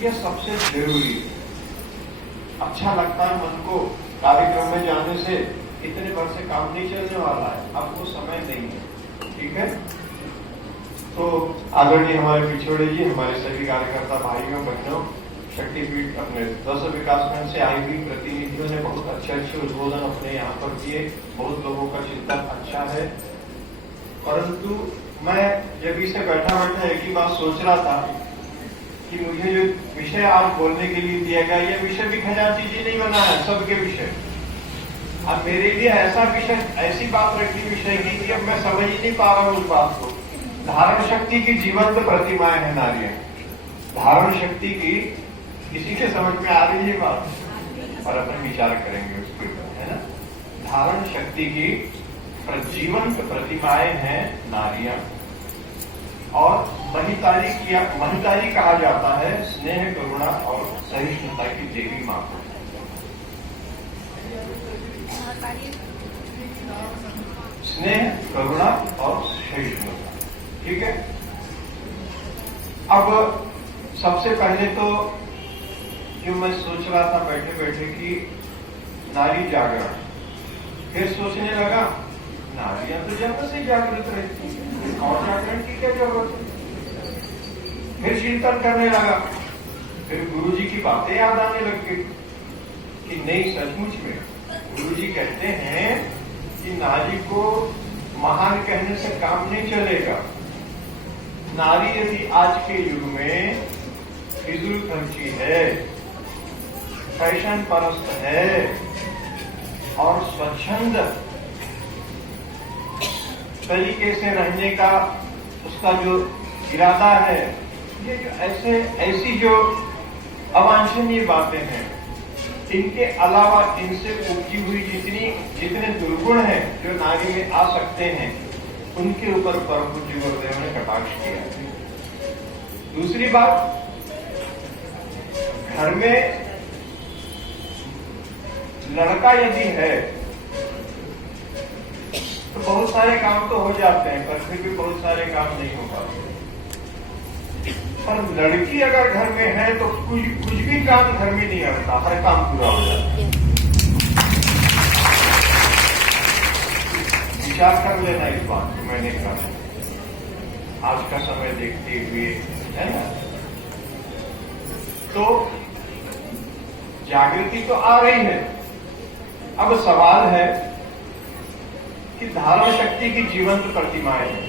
ये सबसे जरूरी है। अच्छा लगता है मन को, कार्यक्रम में जाने से इतने वर्ष से काम नहीं चलने वाला है, अब वो समय नहीं है। ठीक है, तो आदरणीय हमारे पिछोड़े जी, हमारे सभी कार्यकर्ता भाइयों बहनों, शक्तिपीठ अपने 10 विकास खंड से आई हुई प्रतिनिधियों ने बहुत अच्छे उद्बोधन अपने यहाँ पर किए। बहुत लोगों का चिंतन अच्छा है, परंतु मैं जब इसे बैठा एक ही बात सोच रहा था कि मुझे जो विषय आज बोलने के लिए दिया गया, ये विषय भी खजांची जी नहीं बनाया, सबके विषय। अब मेरे लिए ऐसा विषय, ऐसी बात रखी विषय की कि अब मैं समझ ही नहीं पा रहा हूँ उस बात को। धारण शक्ति की जीवंत प्रतिमाएं हैं नारियां। धारण शक्ति की किसी के समझ में आ रही है बात, और अपन विचार करेंगे उसके ऊपर, है ना। धारण शक्ति की जीवंत प्रतिमाएं हैं नारियां, और महितारी कहा जाता है स्नेह, करुणा और सहिष्णुता की देवी मां को। स्नेह, करुणा और सहिष्णुता, ठीक है। अब सबसे पहले तो जो मैं सोच रहा था बैठे बैठे कि नारी जागरण, फिर सोचने लगा नारियां तो जन्म से जागृत रहती है, और जागरण की क्या जरूरत है। फिर चिंतन करने लगा, फिर गुरुजी की बातें याद आने लग गई कि नहीं, सचमुच में गुरुजी कहते हैं कि नारी को महान कहने से काम नहीं चलेगा। नारी यदि आज के युग में फिजूल खर्ची है, फैशन परस्त है और स्वच्छंद तरीके से रहने का उसका जो इरादा है, ये जो ऐसी जो अवांछनीय बातें हैं, इनके अलावा इनसे उपजी हुई जितने दुर्गुण हैं जो नारी में आ सकते हैं, उनके ऊपर परम पूज्य गुरुदेव ने कटाक्ष किया। दूसरी बात, घर में लड़का यदि है तो बहुत सारे काम तो हो जाते हैं, पर फिर भी बहुत सारे काम नहीं हो पाते। पर लड़की अगर घर में है तो कुछ भी काम घर में नहीं होता, हर काम पूरा हो जाता है। विचार कर लेना इस बात को, मैंने कहा आज का समय देखते हुए, है ना। तो जागृति तो आ रही है। अब सवाल है कि धारण शक्ति की जीवंत प्रतिमाएं हैं।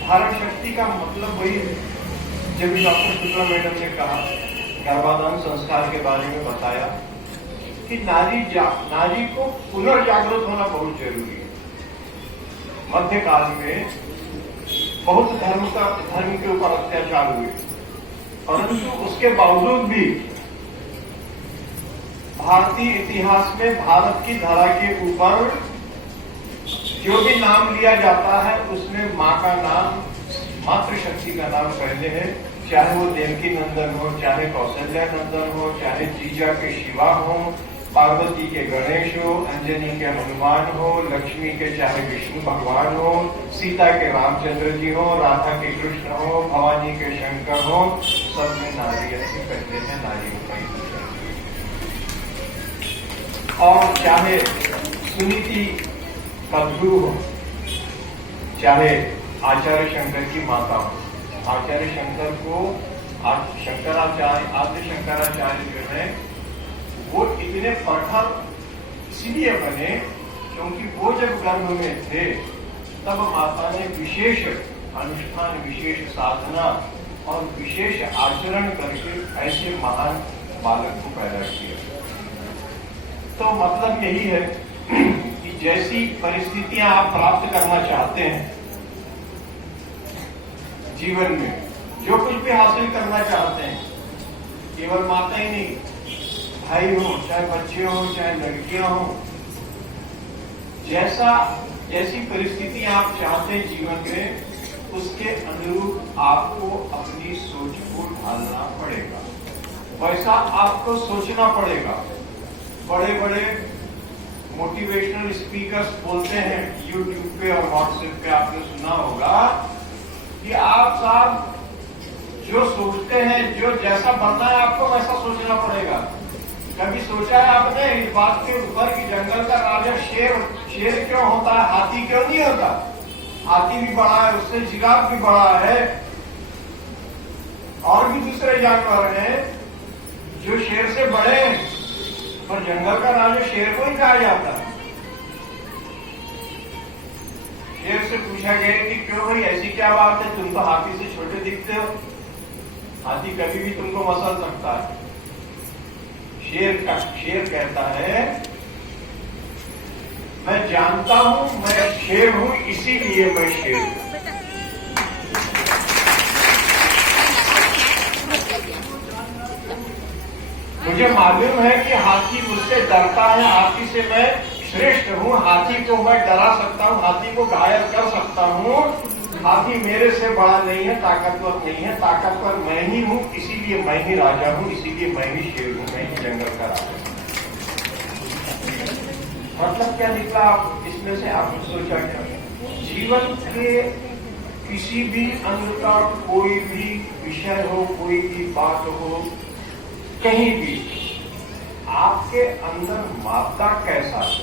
धारण शक्ति का मतलब वही है, जब डॉक्टर शुक्ला मैडम ने कहा, गर्भाधान संस्कार के बारे में बताया कि नारी को पुनर्जागृत होना बहुत जरूरी है। मध्यकाल में बहुत धर्म के ऊपर अत्याचार हुए, परंतु उसके बावजूद भी भारतीय इतिहास में भारत की धरा के ऊपर जो भी नाम लिया जाता है उसमें मां का नाम, मातृशक्ति का नाम पहले है। चाहे वो देवकी नंदन हो, चाहे कौशल्या नंदन हो, चाहे जीजा के शिवा हो, पार्वती के गणेश हो, अंजनी के हनुमान हो, लक्ष्मी के चाहे विष्णु भगवान हो, सीता के रामचंद्र जी हो, राधा के कृष्ण हो, भवानी के शंकर हो, सब में नारी ऐसी कहते हैं, नारियों का ही। और चाहे सुनीति कद्रू हो, चाहे आचार्य शंकर की माता हो। आचार्य शंकर को शंकराचार्य, आद्य शंकराचार्य जो है वो इतने प्रखर इसलिए बने क्योंकि वो जब गर्भ में थे तब माता ने विशेष अनुष्ठान, विशेष साधना और विशेष आचरण करके ऐसे महान बालक को पैदा किया। तो मतलब यही है कि जैसी परिस्थितियां आप प्राप्त करना चाहते हैं जीवन में, जो कुछ भी हासिल करना चाहते हैं, केवल माता ही नहीं, भाई हो, चाहे बच्चे हो, चाहे लड़कियां हो, जैसी परिस्थिति आप चाहते हैं जीवन में, उसके अनुरूप आपको अपनी सोच को ढालना पड़ेगा, वैसा आपको सोचना पड़ेगा। बड़े बड़े मोटिवेशनल स्पीकर्स बोलते हैं यूट्यूब पे और व्हाट्सएप पे, आपने सुना होगा कि आप साहब जो सोचते हैं, जो जैसा बनना है आपको वैसा सोचना पड़ेगा। कभी सोचा है आपने इस बात के ऊपर कि जंगल का राजा शेर क्यों होता है, हाथी क्यों नहीं होता? हाथी भी बड़ा है, उससे जिराफ भी बड़ा है, और भी दूसरे जानवर हैं जो शेर से बड़े हैं, पर जंगल का राजा शेर को ही कहा जाता है। शेर से पूछा गया कि क्यों भाई ऐसी क्या बात है, तुम तो हाथी से छोटे दिखते हो, हाथी कभी भी तुमको मसल सकता है। शेर कहता है मैं जानता हूं मैं शेर हूं, इसीलिए मैं शेर हूं। मुझे मालूम है कि हाथी मुझसे डरता है, हाथी से मैं श्रेष्ठ हूं, हाथी को मैं डरा सकता हूं, हाथी को घायल कर सकता हूं। हाथी मेरे से बड़ा नहीं है, ताकतवर नहीं है, ताकतवर मैं ही हूं, इसीलिए मैं ही राजा हूं, इसीलिए मैं ही शेर हूं, मैं ही जंगल का राजा हूं। मतलब क्या निकला आप इसमें से? आपने सोचा क्या? जीवन के किसी भी अंग का कोई भी विषय हो, कोई भी बात हो, कहीं भी आपके अंदर मादा कैसा है,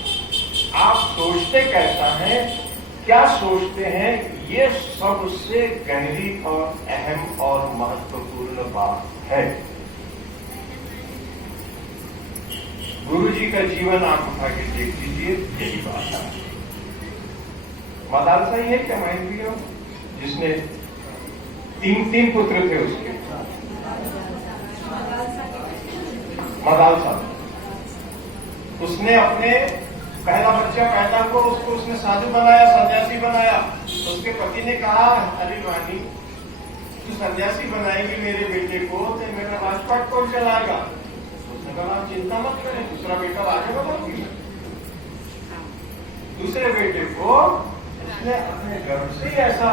आप सोचते कैसा है, क्या सोचते हैं, ये सबसे गहरी और अहम और महत्वपूर्ण बात है। गुरु जी का जीवन आप उठा के देख लीजिए, यही बात है। मदालसा ही है क्या माइंड, जिसने तीन पुत्र थे उसके, मदालसा, उसने अपने पहला बच्चा पैदा को उसको उसने साधु बनाया, सन्यासी बनाया। उसके पति ने कहा अरे रानी तू सन्यासी बनाएगी मेरे बेटे को तो मेरा राजपाट कौन चलाएगा? उसने कहा चिंता मत करें, दूसरा बेटा राजा बनाऊंगी। दूसरे बेटे को उसने अपने गर्भ से ही ऐसा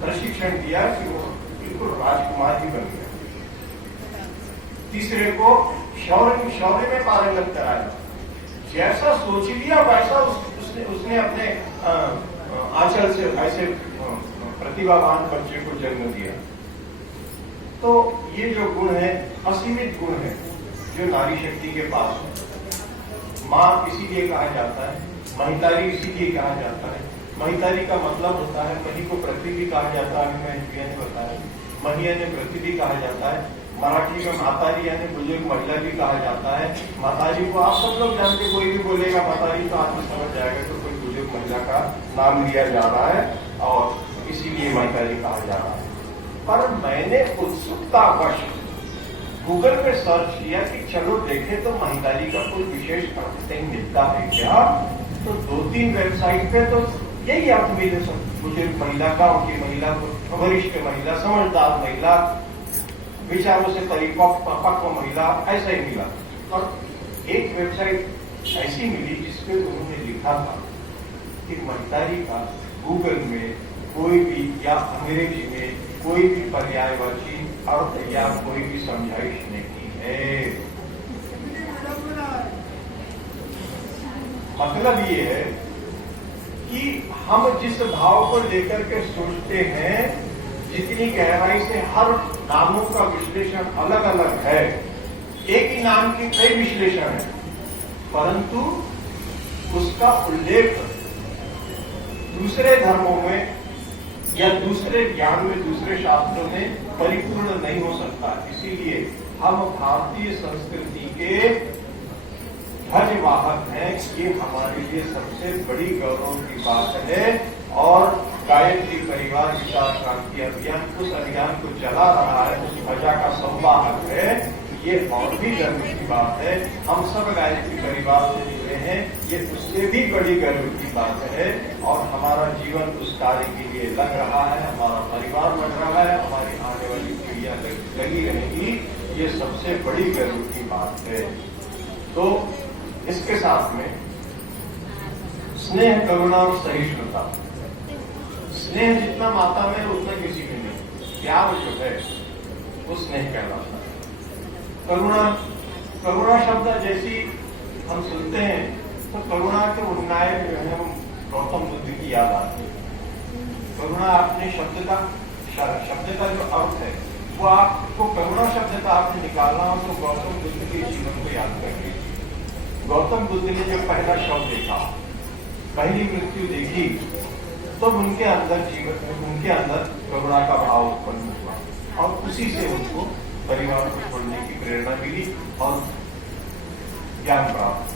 प्रशिक्षण दिया कि वो बिल्कुल राजकुमार ही बन गया। तीसरे को शौर्य में पारंगत कराया। जैसा सोच लिया वैसा उसने अपने आंचल से ऐसे प्रतिभावान बच्चे को जन्म दिया। तो ये जो गुण है असीमित गुण है जो नारी शक्ति के पास है। माँ इसीलिए कहा जाता है, महितारी इसीलिए कहा जाता है। महितारी का मतलब होता है, मही को पृथ्वी भी कहा जाता है, मैं ने बताया, मही यानी पृथ्वी भी कहा जाता है। मराठी में मातारी यानी बुजुर्ग महिला भी कहा जाता है। माताजी को आप सब लोग जानते, कोई भी बोलेगा माताजी तो आदमी समझ जाएगा तो कोई बुजुर्ग महिला का नाम लिया जा रहा है और इसीलिए माताजी कहा जा रहा है। पर मैंने उत्सुकतावश गूगल पे सर्च किया कि चलो देखे तो महिताजी का कोई विशेष अर्थ कहीं मिलता है क्या। तो 2-3 वेबसाइट पे तो यही अर्थ मिले, बुजुर्ग महिला, गाँव की महिला, वरिष्ठ महिला, समझदार महिला, विचारों से परिपक्व महिला, ऐसा ही मिला। और एक वेबसाइट ऐसी मिली जिसपे उन्होंने लिखा था कि महितारी का गूगल में कोई भी या अंग्रेजी में कोई भी पर्यायवाची अर्थ या कोई भी समझाइश नहीं है। मतलब ये है कि हम जिस भाव को लेकर के सोचते हैं, जितनी गहराई से हर नामों का विश्लेषण अलग अलग है, एक ही नाम के कई विश्लेषण है, परंतु उसका उल्लेख दूसरे धर्मों में या दूसरे ज्ञान में, दूसरे शास्त्रों में परिपूर्ण नहीं हो सकता। इसीलिए हम भारतीय संस्कृति के ध्वजवाहक हैं। ये हमारे लिए सबसे बड़ी गौरव की बात है। और गायत्री परिवार विचार क्रांति अभियान उस अभियान को चला रहा है, उस ध्वजा का संवाहक है। ये और भी गर्व की बात है। हम सब गायत्री परिवार से जुड़े हैं, ये उससे भी बड़ी गर्व की बात है। और हमारा जीवन उस कार्य के लिए लग रहा है, हमारा परिवार बढ़ रहा है, हमारी आने वाली पीढ़ियां लगी रहेगी, ये सबसे बड़ी गर्व की बात है। तो इसके साथ में स्नेह, करुणा और सहिष्णुता। स्नेह जितना माता में उतना किसी में नहीं। प्यार जो है वो स्नेह कहलाता है। करुणा शब्द जैसी हम सुनते हैं तो करुणा के उन्नायक जो है गौतम बुद्ध की याद आती है। करुणा अपने शब्द का जो अर्थ है वो आपको करुणा शब्द का आपने निकालना हो तो गौतम बुद्ध के जीवन को याद करिए। गौतम बुद्ध ने जब पहला शव देखा, पहली मृत्यु देखी, तो उनके अंदर करुणा का भाव उत्पन्न हुआ और उसी से उनको परिवार को छोड़ने की प्रेरणा मिली और ज्ञान प्राप्त।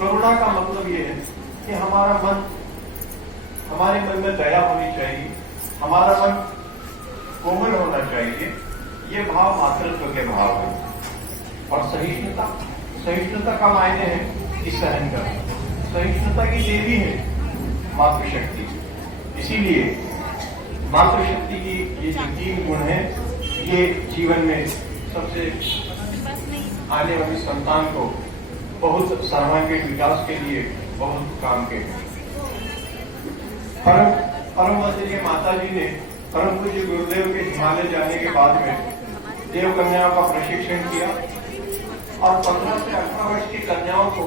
करुणा का मतलब ये है कि हमारे मन में दया होनी चाहिए, हमारा मन कोमल होना चाहिए। ये भाव मातृत्व के भाव है। और सहिष्णुता का मायने है कि सहन करना। सहिष्णुता की देवी है मातृशक्ति। इसीलिए मातृशक्ति की ये जो 3 गुण है, ये जीवन में सबसे आने वाली संतान को बहुत सर्वांगीण विकास के लिए बहुत काम के हैं। परम पूज्य माता जी ने परम पूज्य गुरुदेव के हिमालय जाने के बाद में देव कन्याओं का प्रशिक्षण किया और 15 से 18 वर्ष की कन्याओं को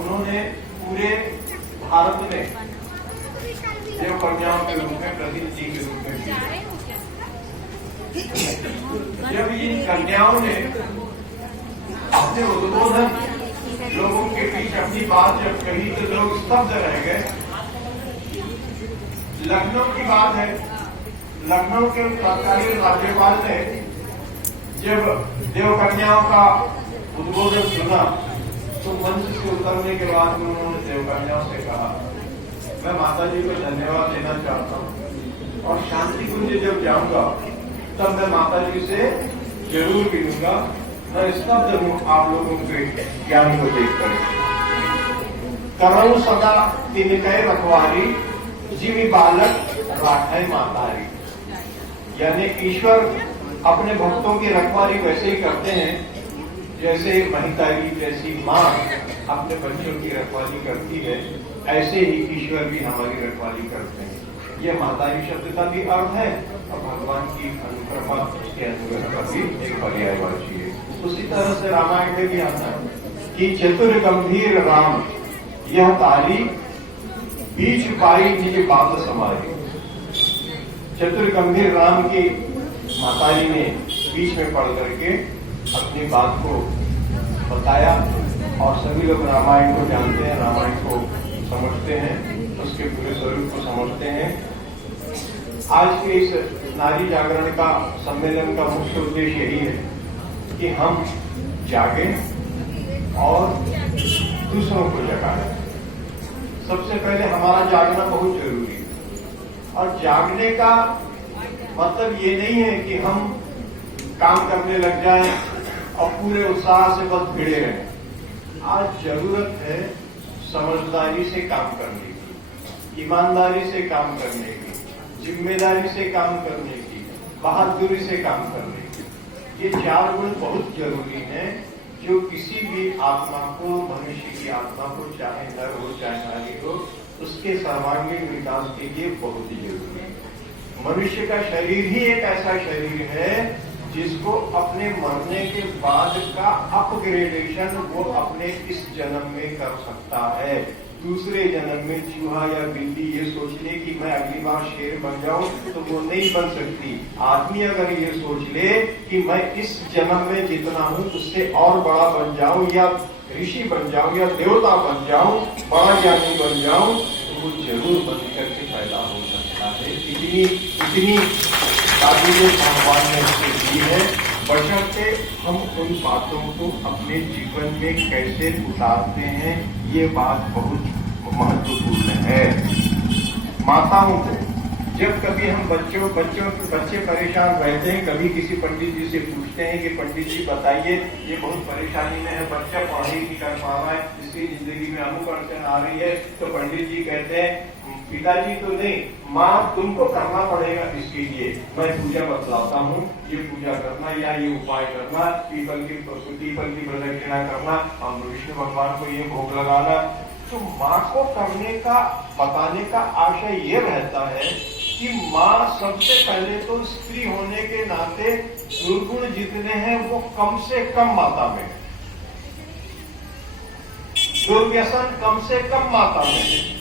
उन्होंने पूरे भारत में देव कन्याओं के रूप में, प्रतिनिधि के रूप में किया। जब इन कन्याओं ने अपने उद्बोधन लोगों के बीच अपनी बात जब कही तो लोग स्तब्ध रह गए। लखनऊ की बात है, लखनऊ के सरकारी राज्यपाल ने जब देव कन्याओं का उद्बोधन सुना तो मंच से उतरने के बाद उन्होंने देव कन्याओं से कहा, मैं माता जी को धन्यवाद देना चाहता हूँ और शांति कुंज जब जाऊंगा तब मैं माता जी से जरूर मिलूंगा। मैं स्तब्ध हूँ आप लोगों के ज्ञान को देखकर। करऊं सदा तिनकै रखवारी, जीवी बालक राखै मातारी। यानी ईश्वर अपने भक्तों की रखवाली वैसे ही करते हैं जैसे महितारी जैसी माँ अपने बच्चों की रखवाली करती है, ऐसे ही ईश्वर भी हमारी रखवाली करते हैं। यह मातारी शब्द का भी अर्थ है और भगवान की अनुकृपा के अनुग्रह का भी एक पर्यायवाची है। उसी तरह से रामायण में भी आता है कि चतुर गंभीर राम यह तारी, बीच पाई निज बात समारी। चतुर गंभीर राम की माताजी ने बीच में पढ़ करके अपनी बात को बताया और सभी लोग रामायण को जानते हैं, रामायण को समझते हैं, उसके पूरे स्वरूप को समझते हैं। आज के इस नारी जागरण का सम्मेलन का मुख्य उद्देश्य यही है कि हम जागें और दूसरों को जगाएं। सबसे पहले हमारा जागना बहुत जरूरी है और जागने का मतलब ये नहीं है कि हम काम करने लग जाएं और पूरे उत्साह से बस भिड़े रहें। आज जरूरत है समझदारी से काम करने की, ईमानदारी से काम करने की, जिम्मेदारी से काम करने की, बहादुरी से काम करने की। ये 4 गुण बहुत जरूरी हैं जो किसी भी आत्मा को, मनुष्य की आत्मा को, चाहे नर हो चाहे नारी हो, उसके सर्वांगीण विकास के लिए बहुत ही जरूरी है। मनुष्य का शरीर ही एक ऐसा शरीर है जिसको अपने मरने के बाद का अपग्रेडेशन वो अपने इस जन्म में कर सकता है। दूसरे जन्म में चूहा या बिल्ली ये सोच ले कि मैं अगली बार शेर बन जाऊं तो वो नहीं बन सकती। आदमी अगर ये सोच ले कि मैं इस जन्म में जितना हूं उससे और बड़ा बन जाऊं या ऋषि बन जाऊं या देवता बन जाऊं, बड़ा ज्ञानी बन जाऊं, तो वो जरूर बन करके पैदा हो सकता है। इतनी काबिलियत भगवान ने उससे दी है, बशर्ते हम उन बातों को अपने जीवन में कैसे उतारते हैं, ये बात बहुत महत्वपूर्ण है। माताओं को जब कभी हम बच्चे परेशान रहते हैं, कभी किसी पंडित जी से पूछते हैं कि पंडित जी बताइए ये बहुत परेशानी में है, बच्चा पढ़ाई नहीं कर पा रहा है, इसकी जिंदगी में अमुक अड़चन आ रही है, तो पंडित जी कहते हैं पिताजी तो नहीं, माँ तुमको करना पड़ेगा इसके लिए। मैं पूजा बतलाता हूँ, ये पूजा करना या ये उपाय करना, पीपल की प्रदक्षिणा करना, हम विष्णु भगवान को ये भोग लगाना। तो माँ को करने का, बताने का आशय ये रहता है कि माँ सबसे पहले तो स्त्री होने के नाते दुर्गुण जितने हैं वो कम से कम माता में, दुर्व्यसन कम से कम माता में,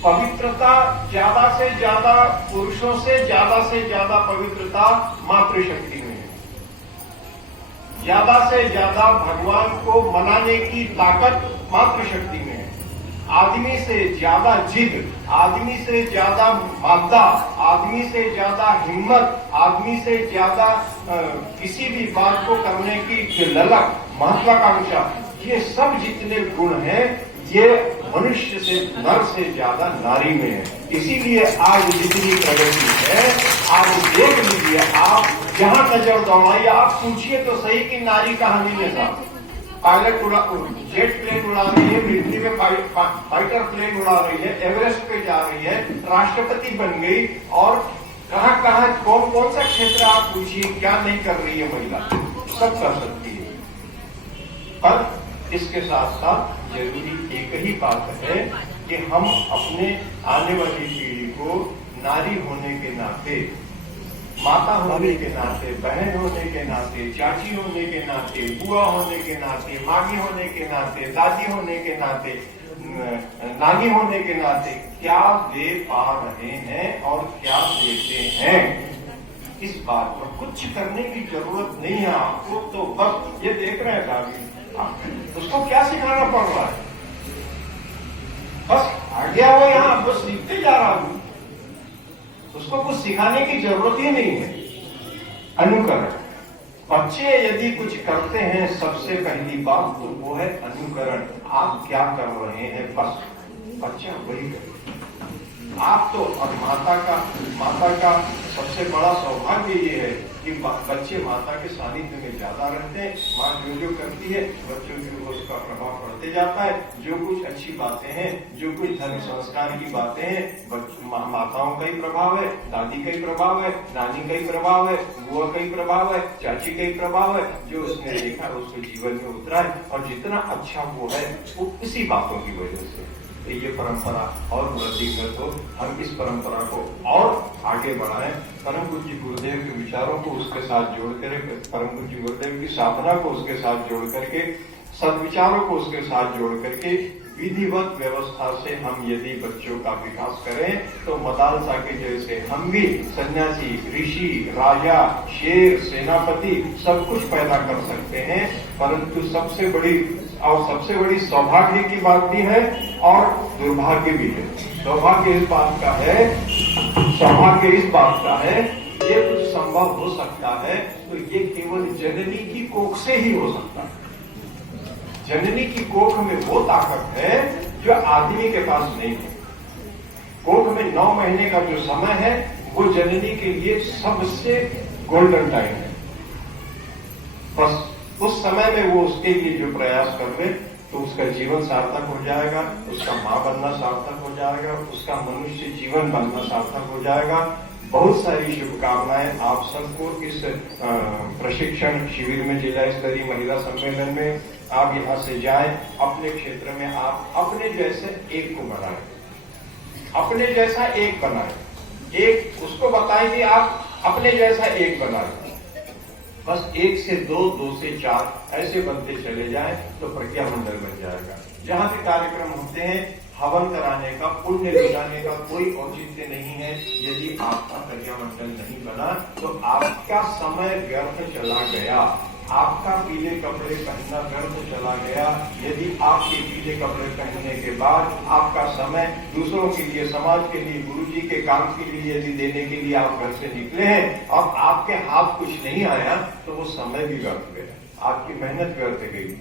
पवित्रता ज्यादा से ज्यादा, पुरुषों से ज्यादा पवित्रता मातृशक्ति में है। ज्यादा से ज्यादा भगवान को मनाने की ताकत मातृशक्ति में है। आदमी से ज्यादा जिद, आदमी से ज्यादा मादा, आदमी से ज्यादा हिम्मत, आदमी से ज्यादा किसी भी बात को करने की ललक, महत्वाकांक्षा, ये सब जितने गुण हैं ये मनुष्य से, नर से ज्यादा नारी में है। इसीलिए आज जितनी प्रगति है, आज देख लीजिए आप, जहां नजर दौड़ाइए, आप पूछिए तो सही कि नारी कहानी में था। पायलट जेट प्लेन उड़ा रही है, मिलिट्री में फाइटर प्लेन उड़ा रही है, एवरेस्ट पे जा रही है, राष्ट्रपति बन गई, और कहां कहां कौन कौन सा क्षेत्र आप पूछिए क्या नहीं कर रही है महिला, सब कर सकती है। पर इसके साथ साथ जरूरी एक ही बात है कि हम अपने आने वाली पीढ़ी को नारी होने के नाते, माता होने के नाते, बहन होने के नाते, चाची होने के नाते, बुआ होने के नाते, मामी होने के नाते, दादी होने के नाते, नानी होने के नाते क्या दे पा रहे हैं और क्या देते हैं, इस बात पर कुछ करने की जरूरत नहीं है आपको। तो बस ये देख रहे हैं दादी, उसको क्या सिखाना पड़ रहा है, बस आ गया वो यहां, बस सीखते जा रहा हूं, उसको कुछ सिखाने की जरूरत ही नहीं है। अनुकरण, बच्चे यदि कुछ करते हैं सबसे पहली बात तो वो है अनुकरण। आप क्या कर रहे हैं बस बच्चा वही करे। आप तो, और माता का सबसे बड़ा सौभाग्य ये है कि बच्चे माता के सानिध्य में ज्यादा रहते हैं। माँ जो करती है बच्चों के ऊपर उसका प्रभाव पड़ते जाता है। जो कुछ अच्छी बातें हैं, जो कुछ धर्म संस्कार की बातें हैं, माताओं का ही प्रभाव है, दादी का ही प्रभाव है, नानी का ही प्रभाव है, बुआ का ही प्रभाव है, चाची का ही प्रभाव है। जो उसने देखा उसके जीवन में उतरा है, और जितना अच्छा वो है वो इसी बातों की वजह से। ये परंपरा और वृद्धिगत हो, हम इस परंपरा को और आगे बढ़ाएं। परम पूज्य गुरुदेव के विचारों को उसके साथ जोड़ कर, परम पूज्य गुरुदेव की साधना को उसके साथ जोड़ करके, सद्विचारों को उसके साथ जोड़ करके, विधिवत व्यवस्था से हम यदि बच्चों का विकास करें तो मदालसा के जैसे हम भी सन्यासी, ऋषि, राजा, शेर, सेनापति सब कुछ पैदा कर सकते हैं। परंतु सबसे बड़ी सौभाग्य की बात भी है और दुर्भाग्य भी है। सौभाग्य इस बात का है ये कुछ संभव हो सकता है तो ये केवल जननी की कोख से ही हो सकता है। जननी की कोख में वो ताकत है जो आदमी के पास नहीं है। कोख में 9 महीने का जो समय है वो जननी के लिए सबसे गोल्डन टाइम है। बस उस समय में वो उसके लिए जो प्रयास कर रहे तो उसका जीवन सार्थक हो जाएगा, उसका मां बनना सार्थक हो जाएगा, उसका मनुष्य जीवन बनना सार्थक हो जाएगा। बहुत सारी शुभकामनाएं आप सबको इस प्रशिक्षण शिविर में, जिला स्तरीय महिला सम्मेलन में। आप यहां से जाएं, अपने क्षेत्र में आप अपने जैसे एक को बनाएं, अपने जैसा एक बनाएं। एक उसको बताएं कि आप अपने जैसा एक बनाएं। बस 1 से 2, 2 से 4 ऐसे बनते चले जाएं तो प्रज्ञा मंडल बन जाएगा। जहां भी कार्यक्रम होते हैं, हवन कराने का, पुण्य लगाने का कोई औचित्य नहीं है। यदि आपका प्रज्ञा मंडल नहीं बना तो आपका समय व्यर्थ चला गया, आपका पीले कपड़े पहनना व्यर्थ चला गया। यदि आपके पीले कपड़े पहनने के बाद आपका समय दूसरों के लिए, समाज के लिए, गुरु जी के काम के लिए यदि देने के लिए आप घर से निकले हैं और आपके हाथ कुछ नहीं आया तो वो समय भी व्यर्थ गया, आपकी मेहनत व्यर्थ गई,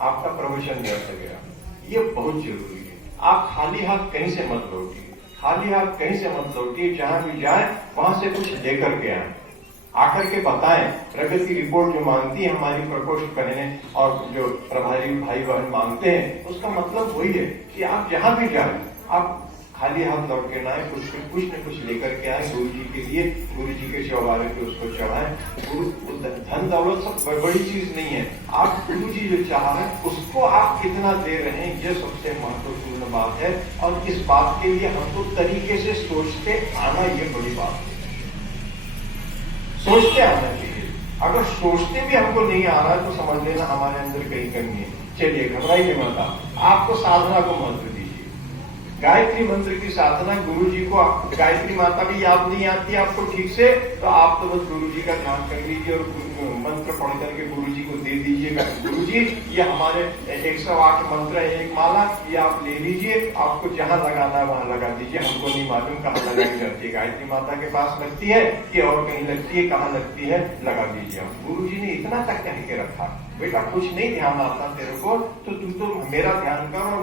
आपका प्रवचन व्यर्थ गया। ये बहुत जरूरी है। आप खाली हाथ कहीं से मत लौटिए, खाली हाथ कहीं से मत लौटिए। जहां भी जाए वहां से कुछ लेकर के आए, आकर के बताएं। प्रगति रिपोर्ट जो मांगती है हमारी प्रकोष्ठ बहनें और जो प्रभारी भाई बहन मांगते हैं, उसका मतलब वही है कि आप जहां भी जाएं आप खाली हाथ लौट के ना आए, कुछ न कुछ लेकर के आए गुरु जी के लिए, गुरु जी के चौबारे पे उसको चढ़ाएं। गुरु धन दौलत सब बड़ी चीज नहीं है, आप गुरु जी जो चाह रहे हैं उसको आप कितना दे रहे हैं, ये सबसे महत्वपूर्ण बात है। और इस बात के लिए हमको तरीके से सोचते आना, ये बड़ी बात है। सोचते आना चाहिए। अगर सोचते भी हमको नहीं आ रहा है तो समझ लेना हमारे अंदर कहीं कमी है। चलिए घबराइए मत, आपको साधना को महत्व दीजिए। गायत्री मंत्र की साधना गुरु जी को, गायत्री माता भी याद नहीं आती आपको ठीक से, तो आप तो बस गुरु जी का ध्यान कर लीजिए और मंत्र पढ़ करके गुरु जी को दे दीजिएगा। गुरु जी ये हमारे 108 मंत्र है, एक माला, ये आप ले लीजिए, आपको जहां लगाना है वहां लगा दीजिए, हमको नहीं मालूम कहाँ लगाई जाती है, गायत्री माता के पास लगती है कि और कहीं लगती है, कहाँ लगती है लगा दीजिए। गुरु जी ने इतना तक कह के रखा, बेटा कुछ नहीं ध्यान आता तेरे को तो तू तो मेरा ध्यान कर और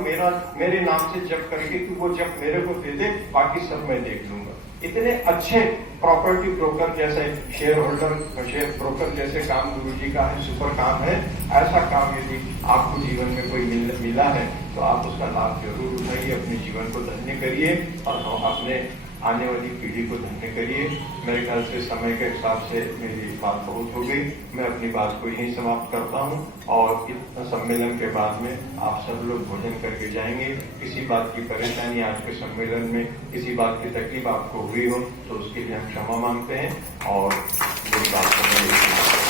मेरे नाम से जप करके तू वो जप मेरे को दे दे, बाकी सब मैं देख लूंगा। इतने अच्छे प्रॉपर्टी ब्रोकर जैसे, शेयर होल्डर, शेयर ब्रोकर जैसे काम गुरु जी का है, सुपर काम है। ऐसा काम यदि आपको जीवन में कोई मिला है तो आप उसका लाभ जरूर उठाइए, अपने जीवन को धन्य करिए और अपने आने वाली पीढ़ी को धन्य करिए। मेरे ख्याल से समय के हिसाब से मेरी बात बहुत हो गई, मैं अपनी बात को यहीं समाप्त करता हूं और इस सम्मेलन के बाद में आप सब लोग भोजन करके जाएंगे। किसी बात की परेशानी आज के सम्मेलन में, किसी बात की तकलीफ आपको हुई हो तो उसके लिए हम क्षमा मांगते हैं और मेरी बात को